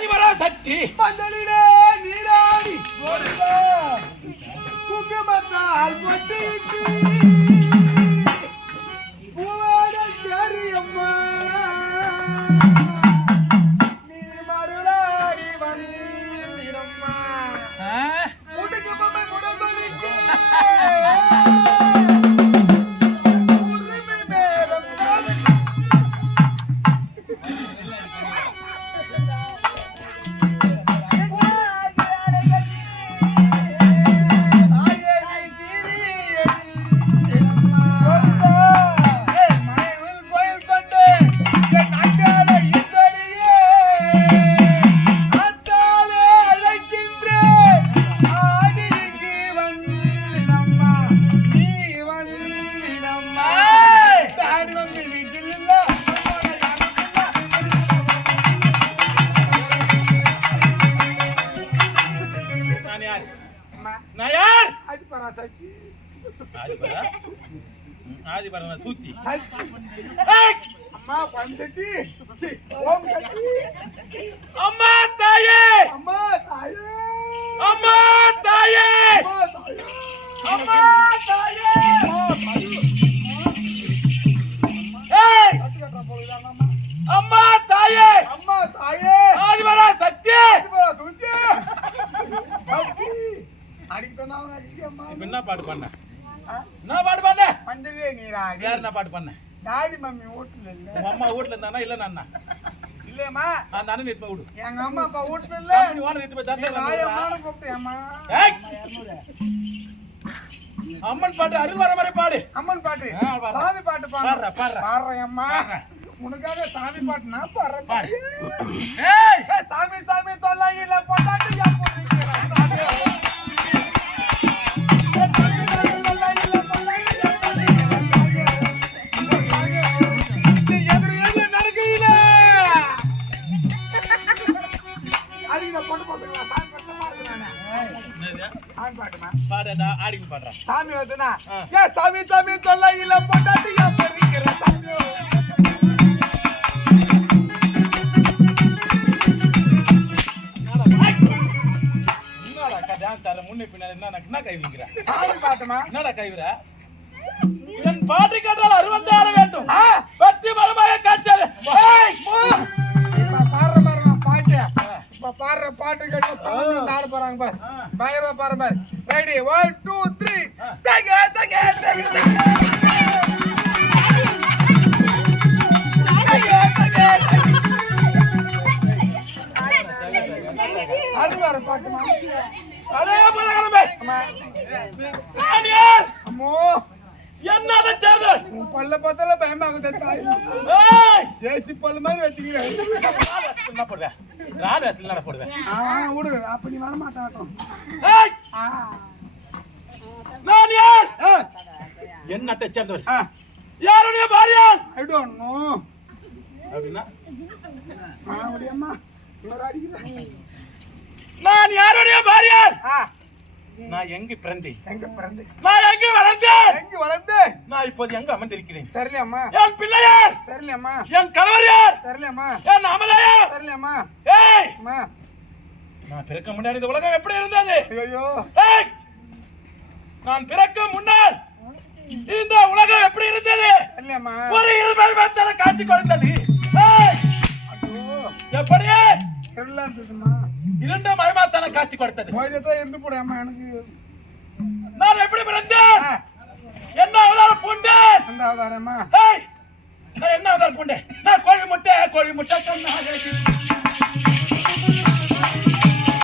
ஆதிபரா சக்தி. பந்தலிலே நீராடி. குங்குமத்தால் பொட்டிட்டு நான் யார் ஆதிபரா ம், ஆதிபரா நான் சூத்தி ஏய்! அம்மா பஞ்சட்டி ஓம் சக்தி அம்மா தாயே அம்மா தாயே அம்மா தாயே அம்மா என்ன பாட்டு பண்ண பஞ்சவே நீராடி. யார் என்ன பாட்டு பண்ண டாடி மம்மி வீட்டுல இல்ல. உங்க அம்மா வீட்ல இருந்தானா? இல்ல நான்? இல்லையம்மா. அந்த அண்ணன் நிட்டு விடு. எங்க அம்மா அப்பா வீட்டுல இல்ல. கம்பெனி ஓனர் நிட்டு போய் நீ தரேன் நாயம்மான்னு கூப்பிட்டியம்மா. ஏய்! அம்மன் பாட்டு அருள் வர மாதிரி பாடு. அம்மன் பாட்டு. பாடுறேன். சாமி பாட்டு பாடுறேன், பாடுறேன் பாடுறேன். பாடுறேன் அம்மா பாடுறேன். உனக்காக சாமி பாட்டு நான் பாடுறேன் பாடு. ஏய், சாமி சாமி. சாமி வருதுனா ஏ சாமி சாமி தொல்லையில பொண்டாட்டி சாமி. என்னடா பின்னாடி என்ன கை வைக்கிற என்னடா கைவிற என் பாட்டு கேட்டால் அறுபத்தாறு வேண்டும் போறாங்க பாரு. பயங்கரமா பாரு பாரு. Ready one two three. அது வேற பாட்டுமா? அம்மா. அம்மோ. என்னோட சேர்ந்தவன் உன் பல்ல பார்த்தால பயமாகுது தாய்! ஜேசி பல்லு மாதிரி வச்சுக்கிறேன் என்ன போடுவேன் ராவேஸ் என்ன போடுவேன் ஆ விடு. அப்ப நீ வர மாட்டாட்டும் நான் யார்? என்னத்தை சேர்ந்தவர்? யாருடைய பாரியால் ஐ டோன்ட் நோ அப்படின்னா? நான் யாருடைய பாரியால் ஆ. நான் எங்கு பிறந்தேன்? எங்க பிறந்து நான் எங்கு வளர்ந்தேன்? இப்போது எங்கு அமர்ந்திருக்கிறேன்? தெரியலையம்மா. என் பிள்ளையார்! தெரியலையம்மா. என் கணவர் யார்? தெரியலையம்மா. என் அமலையார்! தெரியலையம்மா. ஏய்! அம்மா. நான் பிறக்க முன்னாடி இந்த உலகம் எப்படி இருந்தது? ஐயோ ஏய்! நான் பிறக்க முன்னால் இந்த உலகம் எப்படி இருந்தது? தெரியலையம்மா. ஒரு இருமல் மத்தன காட்சி கொடுத்தது. ஏய்! ஐயோ. எப்படி தெரியல இருந்ததுமா இரண்டு மயமாத்தான காட்சி கொடுத்தது. மோதியத்தான் இருந்து போடையம்மா எனக்கு. நான் எப்படி பிறந்தேன்? என்ன அவதாரம் பூண்டு? அந்த நான் என்ன அவதாரம் பூண்டு? நான் கோழி முட்டை கோழி முட்டை சொன்னாங்க.